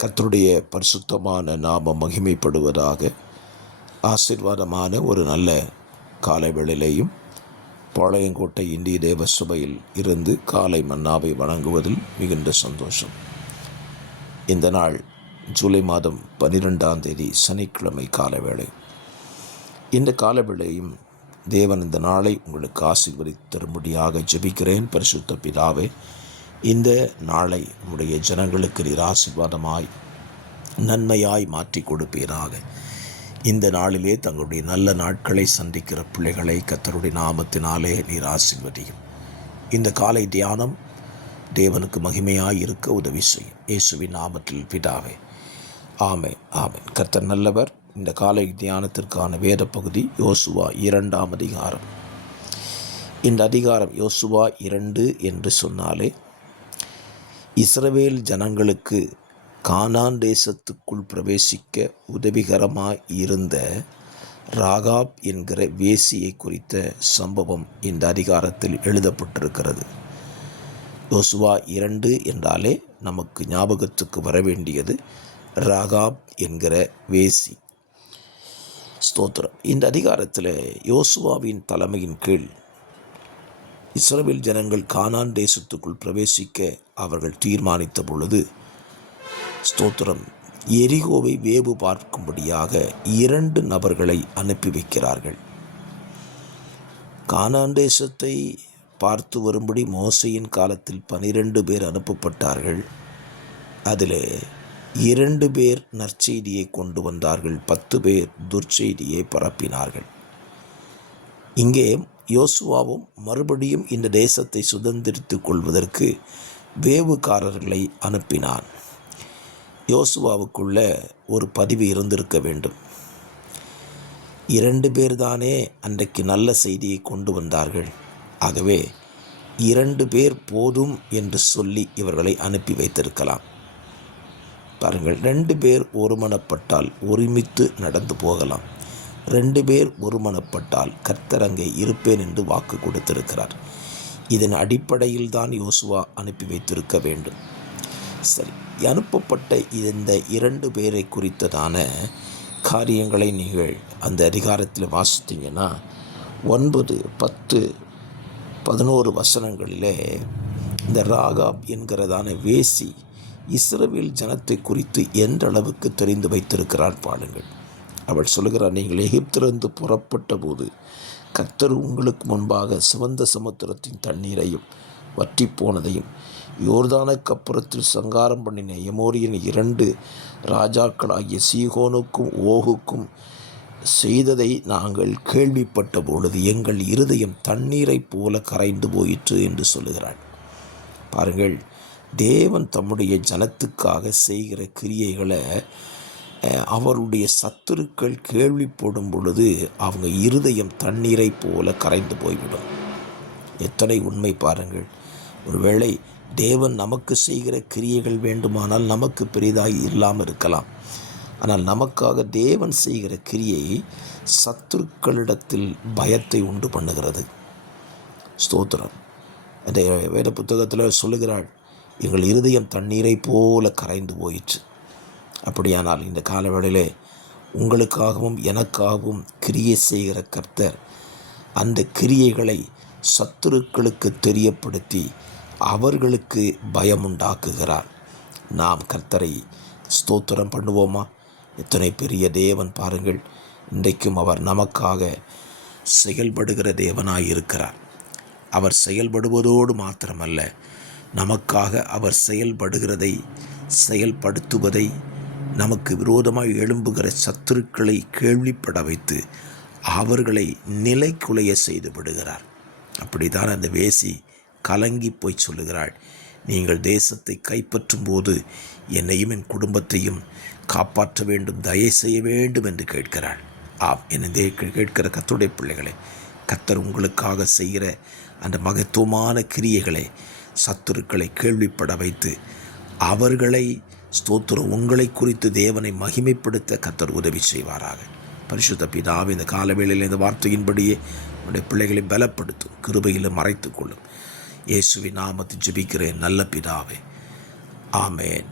கர்த்தருடைய பரிசுத்தமான நாமம் மகிமைப்படுவதாக. ஆசீர்வாதமான ஒரு நல்ல காலை வேளையிலேயும் பாளையங்கோட்டை இந்திய தேவ சபையில் இருந்து காலை மன்னாவை வணங்குவதில் மிகுந்த சந்தோஷம். இந்த நாள் ஜூலை மாதம் 12ஆம் தேதி சனிக்கிழமை காலை வேளை. இந்த கால வேளையும் தேவன் இந்த நாளை உங்களுக்கு ஆசீர்வதித்து தரும்படியாக ஜெபிக்கிறேன். பரிசுத்த பிதாவே, இந்த நாளை நம்முடைய ஜனங்களுக்கு நீர் ஆசீர்வாதமாய் நன்மையாய் மாற்றி கொடுப்பீராக. இந்த நாளிலே தங்களுடைய நல்ல நாட்களை சந்திக்கிற பிள்ளைகளை கர்த்தருடைய நாமத்தினாலே நீர் ஆசீர்வதியும். இந்த காலை தியானம் தேவனுக்கு மகிமையாய் இருக்க உதவி செய்யும். இயேசுவின் நாமத்தில் பிதாவே, ஆமென் ஆமென். கர்த்தர் நல்லவர். இந்த காலை தியானத்திற்கான வேத பகுதி யோசுவா 2ஆம் அதிகாரம். இந்த அதிகாரம் யோசுவா 2 என்று சொன்னாலே இஸ்ரவேல் ஜனங்களுக்கு கானான் தேசத்துக்குள் பிரவேசிக்க உதவிகரமாய் இருந்த ராகாப் என்கிற வேசியை குறித்த சம்பவம் இந்த அதிகாரத்தில் எழுதப்பட்டிருக்கிறது. யோசுவா 2 என்றாலே நமக்கு ஞாபகத்துக்கு வர வேண்டியது ராகாப் என்கிற வேசி. ஸ்தோத்திரம். இந்த அதிகாரத்தில் யோசுவாவின் தலைமையின் கீழ் இஸ்ரவேல் ஜனங்கள் கானான் தேசத்துக்குள் பிரவேசிக்க அவர்கள் தீர்மானித்த பொழுது, ஸ்தோத்திரம், எரிகோவை வேவு பார்க்கும்படியாக 2 நபர்களை அனுப்பி வைக்கிறார்கள். கானான் தேசத்தை பார்த்து வரும்படி மோசையின் காலத்தில் 12 பேர் அனுப்பப்பட்டார்கள். அதில் 2 பேர் நற்செய்தியை கொண்டு வந்தார்கள், 10 பேர் துர்ச்செய்தியை பரப்பினார்கள். இங்கே யோசுவாவும் மறுபடியும் இந்த தேசத்தை சுதந்திரித்துக் கொள்வதற்கு வேவுக்காரர்களை அனுப்பினான். யோசுவாவுக்குள்ள ஒரு பதிவு இருந்திருக்க வேண்டும். 2 பேர் தானே அன்றைக்கு நல்ல செய்தியை கொண்டு வந்தார்கள். ஆகவே 2 பேர் போதும் என்று சொல்லி இவர்களை அனுப்பி வைத்திருக்கலாம். பாருங்கள், 2 பேர் ஒருமனப்பட்டால் ஒருமித்து நடந்து போகலாம். 2 பேர் ஒருமனப்பட்டால் கர்த்தர் அங்கே இருப்பேன் என்று வாக்கு கொடுத்திருக்கிறார். இதன் அடிப்படையில் தான் யோசுவா அனுப்பி வைத்திருக்க வேண்டும். சரி, அனுப்பப்பட்ட இந்த 2 பேரை குறித்ததான காரியங்களை நீங்கள் அந்த அதிகாரத்தில் வாசித்தீங்கன்னா 9, 10, 11 வசனங்களிலே இந்த ராகாப் என்கிறதான வேசி இஸ்ரவேல் ஜனத்தை குறித்து எந்த அளவுக்கு தெரிந்து வைத்திருக்கிறார் பாருங்கள். அவள் சொல்கிறார், நீங்கள் எகிப்திலிருந்து புறப்பட்ட போது கர்த்தர் உங்களுக்கு முன்பாக சிவந்த சமுத்திரத்தின் தண்ணீரையும் வற்றி போனதையும் யோர்தானுக்கு அப்புறத்தில் சங்காரம் பண்ணின எமோரியின் 2 ராஜாக்களாகிய சீகோனுக்கும் ஓகுக்கும் செய்ததை நாங்கள் கேள்விப்பட்ட பொழுது எங்கள் இருதயம் தண்ணீரைப் போல கரைந்து போயிற்று என்று சொல்லுகிறாள். பாருங்கள், தேவன் தம்முடைய ஜனத்துக்காக செய்கிற கிரியைகளை அவருடைய சத்துருக்கள் கேள்விப்படும் பொழுது அவங்க இருதயம் தண்ணீரை போல கரைந்து போய்விடும். எத்தனை உண்மை பாருங்கள். ஒருவேளை தேவன் நமக்கு செய்கிற கிரியைகள் வேண்டுமானால் நமக்கு பெரிதாக இல்லாமல் இருக்கலாம். ஆனால் நமக்காக தேவன் செய்கிற கிரியை சத்துருக்களிடத்தில் பயத்தை உண்டு பண்ணுகிறது. ஸ்தோத்திரம். அந்த வேத புத்தகத்தில் சொல்லுகிறாள், எங்கள் இருதயம் தண்ணீரை போல கரைந்து போயிற்று. அப்படியானால் இந்த காலவேளையிலே உங்களுக்காகவும் எனக்காகவும் கிரியை செய்கிற கர்த்தர் அந்த கிரியைகளை சத்துருக்களுக்கு தெரியப்படுத்தி அவர்களுக்கு பயம் உண்டாக்குகிறார். நாம் கர்த்தரை ஸ்தோத்திரம் பண்ணுவோமா? எத்தனை பெரிய தேவன் பாருங்கள். இன்றைக்கும் அவர் நமக்காக செயல்படுகிற தேவனாயிருக்கிறார். அவர் செயல்படுவதோடு மாத்திரமல்ல, நமக்காக அவர் செயல்படுத்துவதை நமக்கு விரோதமாக எழும்புகிற சத்துருக்களை கேள்விப்பட வைத்து அவர்களை நிலைக்குலைய செய்து விடுகிறார். அப்படித்தான் அந்த வேசி கலங்கி போய் சொல்லுகிறாள், நீங்கள் தேசத்தை கைப்பற்றும் போது என்னையும் என் குடும்பத்தையும் காப்பாற்ற வேண்டும், தயை செய்ய வேண்டும் என்று கேட்கிறாள். ஆம், என்னை கேட்கிற கர்த்தருடைய பிள்ளைகளை, கர்த்தர் உங்களுக்காக செய்கிற அந்த மகத்துவமான கிரியைகளை சத்துருக்களை கேள்விப்பட வைத்து அவர்களை ஸ்தோத்திரம் உங்களை குறித்து தேவனை மகிமைப்படுத்த கர்த்தர் உதவி செய்வாராக. பரிசுத்த பிதாவே, இந்த காலவேளையில் இந்த வார்த்தையின்படியே உடைய பிள்ளைகளை பலப்படுத்தும், கிருபையில் மறைத்து கொள்ளும். இயேசுவின் நாமத்தில் ஜெபிக்கிறேன் நல்ல பிதாவே, ஆமென்.